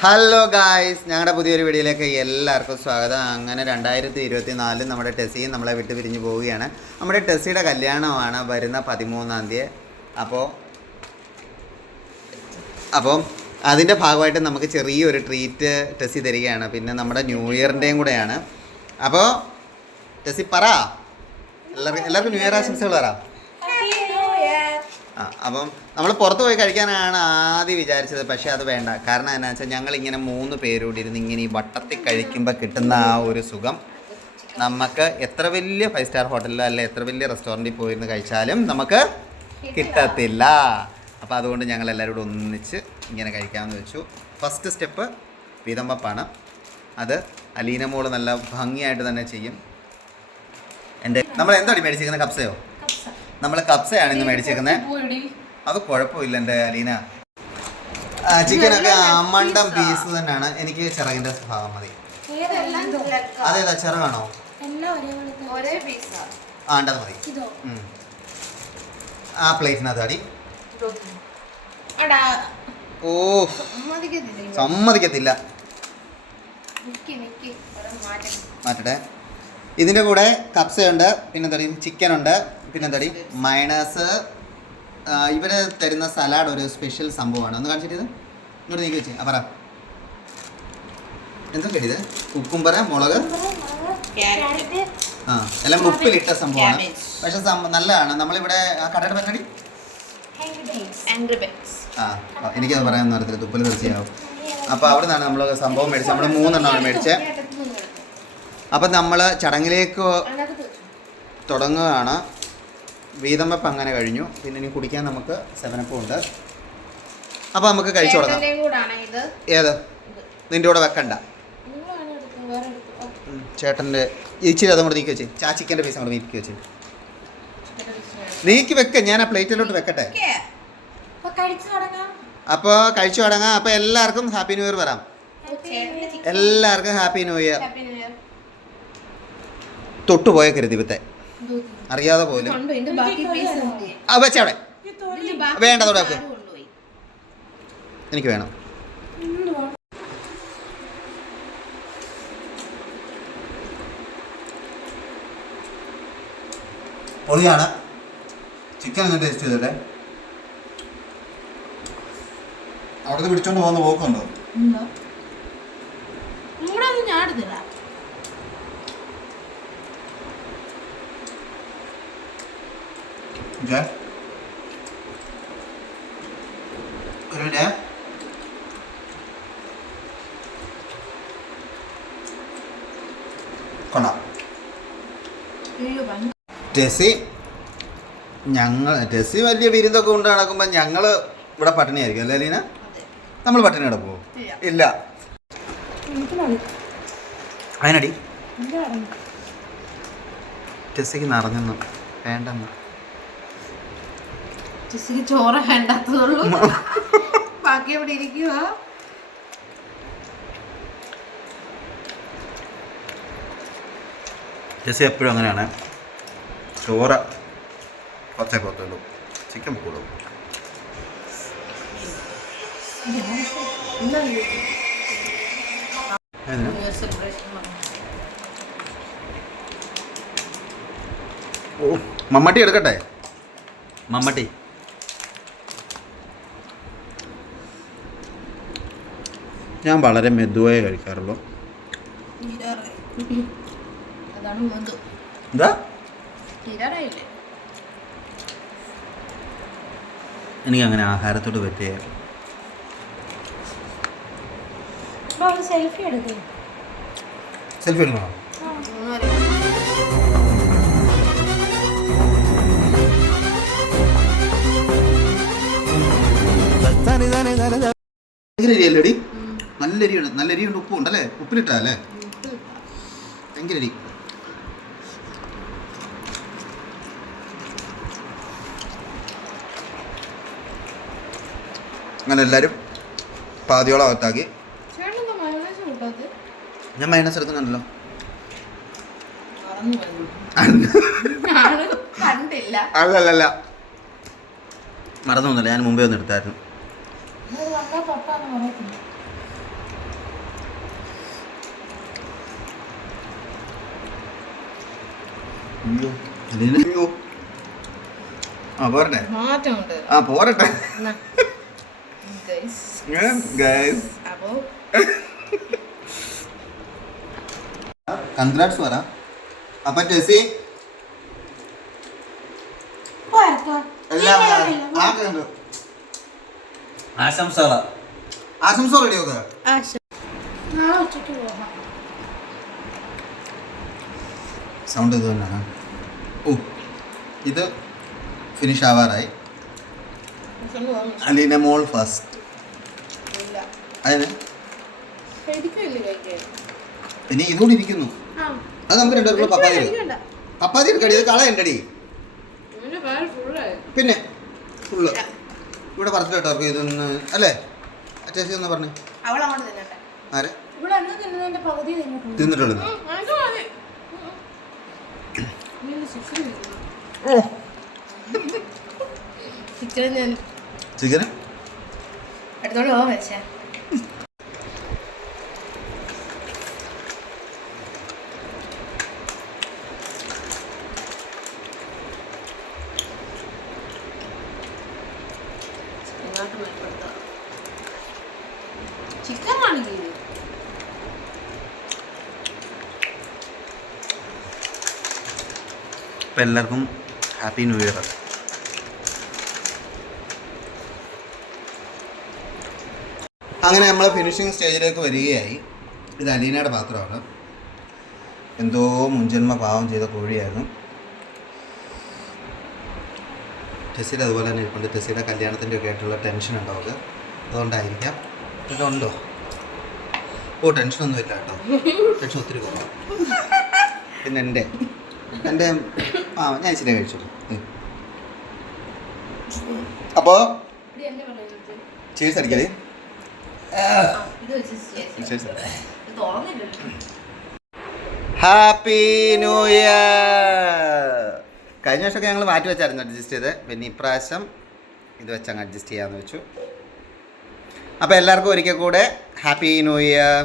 Hello guys, ഞങ്ങളുടെ പുതിയൊരു വീഡിയോയിലേക്ക് എല്ലാവർക്കും സ്വാഗതം. അങ്ങനെ 2024 നമ്മുടെ ടെസ്സിയും നമ്മളെ വിട്ട് പിരിഞ്ഞ് പോവുകയാണ്. നമ്മുടെ ടെസ്സിയുടെ കല്യാണമാണ് വരുന്ന 13-ാം തീയതി. അപ്പോൾ അതിൻ്റെ ഭാഗമായിട്ട് നമുക്ക് ചെറിയൊരു ട്രീറ്റ് ടെസ്സി തരികയാണ്. പിന്നെ നമ്മുടെ ന്യൂ ഇയറിൻ്റെയും കൂടെയാണ്. അപ്പോൾ ടെസ്സി പറ, എല്ലാവർക്കും ന്യൂ ഇയർ ആശംസകൾ പറ. അപ്പം നമ്മൾ പുറത്ത് പോയി കഴിക്കാനാണ് ആദ്യം വിചാരിച്ചത്. പക്ഷേ അത് വേണ്ട. കാരണം എന്നാ വെച്ചാൽ ഞങ്ങളിങ്ങനെ 3 പേരോട് ഇരുന്ന് ഇങ്ങനെ ഈ വട്ടത്തിൽ കഴിക്കുമ്പോൾ കിട്ടുന്ന ആ ഒരു സുഖം നമുക്ക് എത്ര വലിയ 5 സ്റ്റാർ ഹോട്ടലിലോ അല്ലെ എത്ര വലിയ റെസ്റ്റോറൻറ്റിൽ പോയിരുന്ന് കഴിച്ചാലും നമുക്ക് കിട്ടത്തില്ല. അപ്പോൾ അതുകൊണ്ട് ഞങ്ങൾ എല്ലാവരും കൂടെ ഒന്നിച്ച് ഇങ്ങനെ കഴിക്കാമെന്ന് വെച്ചു. ഫസ്റ്റ് സ്റ്റെപ്പ് വീതം വെപ്പാണ്. അത് അലീന മോള് നല്ല ഭംഗിയായിട്ട് തന്നെ ചെയ്യും. നമ്മൾ എന്താണ് മേടിച്ചിരിക്കുന്നത്? കപ്സയോ? നമ്മൾ കപ്സയാണ് ഇന്ന് മേടിച്ചേക്കുന്നത്. അത് കുഴപ്പമില്ല എൻ്റെ അലീന. ചിക്കനൊക്കെ അമ്മണ്ടം പീസ് തന്നെയാണ്. എനിക്ക് ചിറകിൻ്റെ ഭാഗം മതി. അതേതാ, ചിറകാണോ? ആണ്ടത് മതി. ആ പ്ലേറ്റിനകത്ത് അടി. ഓ സമ്മതിക്കത്തില്ല. മാറ്റട്ടെ. ഇതിൻ്റെ കൂടെ കപ്സയുണ്ട്, പിന്നെന്താടി ചിക്കനുണ്ട്, പിന്നെന്താടി മയണൈസ്. ഇവർ തരുന്ന സലാഡ് ഒരു സ്പെഷ്യൽ സംഭവമാണ്. ഒന്ന് കാണിച്ചിട്ട് ഇങ്ങോട്ട് നീക്കി വെച്ച് പറ. എന്തൊക്കെ ഇത്? കുക്കുംബർ, മുളക്, എല്ലാം ഉപ്പിലിട്ട സംഭവമാണ്. പക്ഷെ നല്ലതാണ്. നമ്മളിവിടെ ആ കടയുടെ പരിപാടി എനിക്കത് പറയാൻ അറിയത്തില്ല. തുപ്പൽ തീർച്ചയാവും. അപ്പോൾ അവിടെ നിന്നാണ് നമ്മൾ സംഭവം മേടിച്ചത്. നമ്മൾ 3 എണ്ണമാണ് മേടിച്ചത്. അപ്പം നമ്മൾ ചടങ്ങിലേക്ക് തുടങ്ങുകയാണ്. വീതം വെപ്പ് അങ്ങനെ കഴിഞ്ഞു. പിന്നെ ഇനി കുടിക്കാൻ നമുക്ക് 7up ഉണ്ട്. അപ്പോൾ നമുക്ക് കഴിച്ചു തുടങ്ങാം. ഏത് നിൻ്റെ കൂടെ വെക്കണ്ട, ചേട്ടൻ്റെ ഇച്ചിരി അതും കൂടെ നീക്കി വെച്ചേ. ചിക്കൻ്റെ പീസ് അങ്ങോട്ട് നീക്കി വെച്ചേ. നീക്കി വെക്ക, ഞാൻ ആ പ്ലേറ്റിലോട്ട് വെക്കട്ടെ. അപ്പോൾ കഴിച്ചു തുടങ്ങാം. അപ്പോൾ എല്ലാവർക്കും ഹാപ്പി ന്യൂ ഇയർ വരാം. എല്ലാവർക്കും ഹാപ്പി ന്യൂ ഇയർ. തൊട്ടുപോയ കരുതിപത്തെ അറിയാതെ പോലും വെച്ചവിടെ വേണ്ട. തുടക്ക്, എനിക്ക് വേണം. പൊളിയാണ്. ചിക്കൻ ഒന്ന് ടേസ്റ്റ് ചെയ്തോട്ടെ. അവിടുന്ന് പിടിച്ചോണ്ട് പോകുന്ന പോക്കുണ്ടോ? ടെസ്സി വലിയ വിരുന്നൊക്കെ കൊണ്ട് നടക്കുമ്പോൾ ഞങ്ങൾ ഇവിടെ പട്ടിണിയായിരിക്കും അല്ലേ അലീന? നമ്മൾ പട്ടിണി കിടക്കുമോ? ഇല്ല. അതിനടി ടെസ്സിക്ക് നിറഞ്ഞെന്ന് വേണ്ടെന്ന്. ചോറ് വേണ്ടാത്തതുള്ളൂ, ബാക്കി എവിടെ ഇരിക്കുക. ടെസ്സി എപ്പോഴും അങ്ങനെയാണ്. ചോറ് കുറച്ചേ പോകത്തുള്ളൂ, ചിക്കൻ പോകുള്ളൂ. ഓ മമ്മട്ടി എടുക്കട്ടെ. മമ്മട്ടി ഞാൻ വളരെ മെതുവായി കഴിക്കാറുള്ളൂ. എന്താ എനിക്കങ്ങനെ ആഹാരത്തോട് പറ്റിയ സെൽഫി എടുക്കണോ? അല്ലടി നല്ല അരിയുണ്ട്. നല്ല അരിയുണ്ട്, ഉപ്പും ഉണ്ടല്ലേ? ഉപ്പിലിട്ടല്ലേ? ഭയങ്കര അരി. അങ്ങനെ എല്ലാവരും പാതിയോളം അകത്താക്കി. ഞാൻ മൈനസ് എടുക്കുന്നുണ്ടല്ലോ. അല്ലല്ല മറന്നു, ഞാൻ മുമ്പേ ഒന്ന് എടുത്തായിരുന്നു. അയ്യോ അലീന അയ്യോ ആ പോരട്ടെ മാറ്റമുണ്ട് ആ പോരട്ടെ ഗൈസ് ഗൈസ് അപ്പോ കൺഗ്രാറ്റ്സ് പറ അപ്പൊ ടെസി എല്ലാം ആക്കുന്നുണ്ട് ആശംസകള് ആശംസ റെഡി നോക്കുക നാളെ ഉച്ചയ്ക്ക് പോകാം. സൗണ്ട് ഇത് തന്നെയാണ് ഓ ഇത് ഫിനിഷ് ആവാറായി ഹസ്ബൻഡ് പോകുന്നു. അലീന മോൾ ഫസ്റ്റ് ഇല്ല. അതിന് എനിക്കില്ല കഴിക്കാൻ. ഇനി ഇതുകൂടി ഇരിക്കുന്നു ആ. അത് നമുക്ക് രണ്ടുപേർക്കുള്ള പപ്പാതി എനിക്ക് വേണ്ട. പപ്പാതി എടുക്കടി ഇത് കളയണ്ടടി ഇവന്റെ വയറ് ഫുള്ളായി. പിന്നെ ഫുള്ള് ഇവിടെ പറഞ്ഞിട്ട് കേട്ടോ അവർക്ക് ഇതൊന്ന് അല്ലേ ചേച്ചി ഒന്ന് പറഞ്ഞു അവൾ അങ്ങോട്ട് തിന്നട്ടെ. ആരെ ഇവിടെ അന്ന് തിന്നതിന്റെ പകുതി തിന്നിട്ടുണ്ട്. തിന്നിട്ടുള്ളത് എനിക്ക് മതി. നീ ഇത് ചിക്കൻ തിന്നോ? ഓ ചിക്കൻ ഞാൻ ചിക്കന് എടുത്തോണ്ട് പോകാൻ വെച്ചേ. ചിക്കൻ കാണിക്കില്ല. അപ്പം എല്ലാവർക്കും ഹാപ്പി ന്യൂ ഇയർ അങ്ങനെ നമ്മൾ ഫിനിഷിങ് സ്റ്റേജിലേക്ക് വരികയായി ഇത് അലീനയുടെ പാത്രമാണ് എന്തോ മുൻജന്മ പാവം ചെയ്ത കോഴിയായിരുന്നു ടെസ്സിയുടെ അതുപോലെ തന്നെ ഇരിപ്പുണ്ട് ടെസ്സിയുടെ കല്യാണത്തിൻ്റെ ഒക്കെ ആയിട്ടുള്ള ടെൻഷൻ ഉണ്ടാവുക അതുകൊണ്ടായിരിക്കാം ഇതുണ്ടോ ഓ ടെൻഷനൊന്നും ഇല്ല കേട്ടോ ടെൻഷൻ ഒത്തിരി കുറവാണ് പിന്നെ എൻ്റെ ആ ഞാൻ ഇച്ചിരി കഴിച്ചോളൂ അപ്പോൾ ചീസ് അടിക്കലേ ഹാപ്പി ന്യൂ ഇയർ കഴിഞ്ഞ വർഷമൊക്കെ ഞങ്ങൾ മാറ്റി വെച്ചായിരുന്നു അഡ്ജസ്റ്റ് ചെയ്ത് പിന്നെ ഇപ്രാവശ്യം ഇത് വെച്ചങ്ങ് അഡ്ജസ്റ്റ് ചെയ്യാമെന്ന് വെച്ചു അപ്പോൾ എല്ലാവർക്കും ഒരിക്കൽ കൂടെ ഹാപ്പി ന്യൂ ഇയർ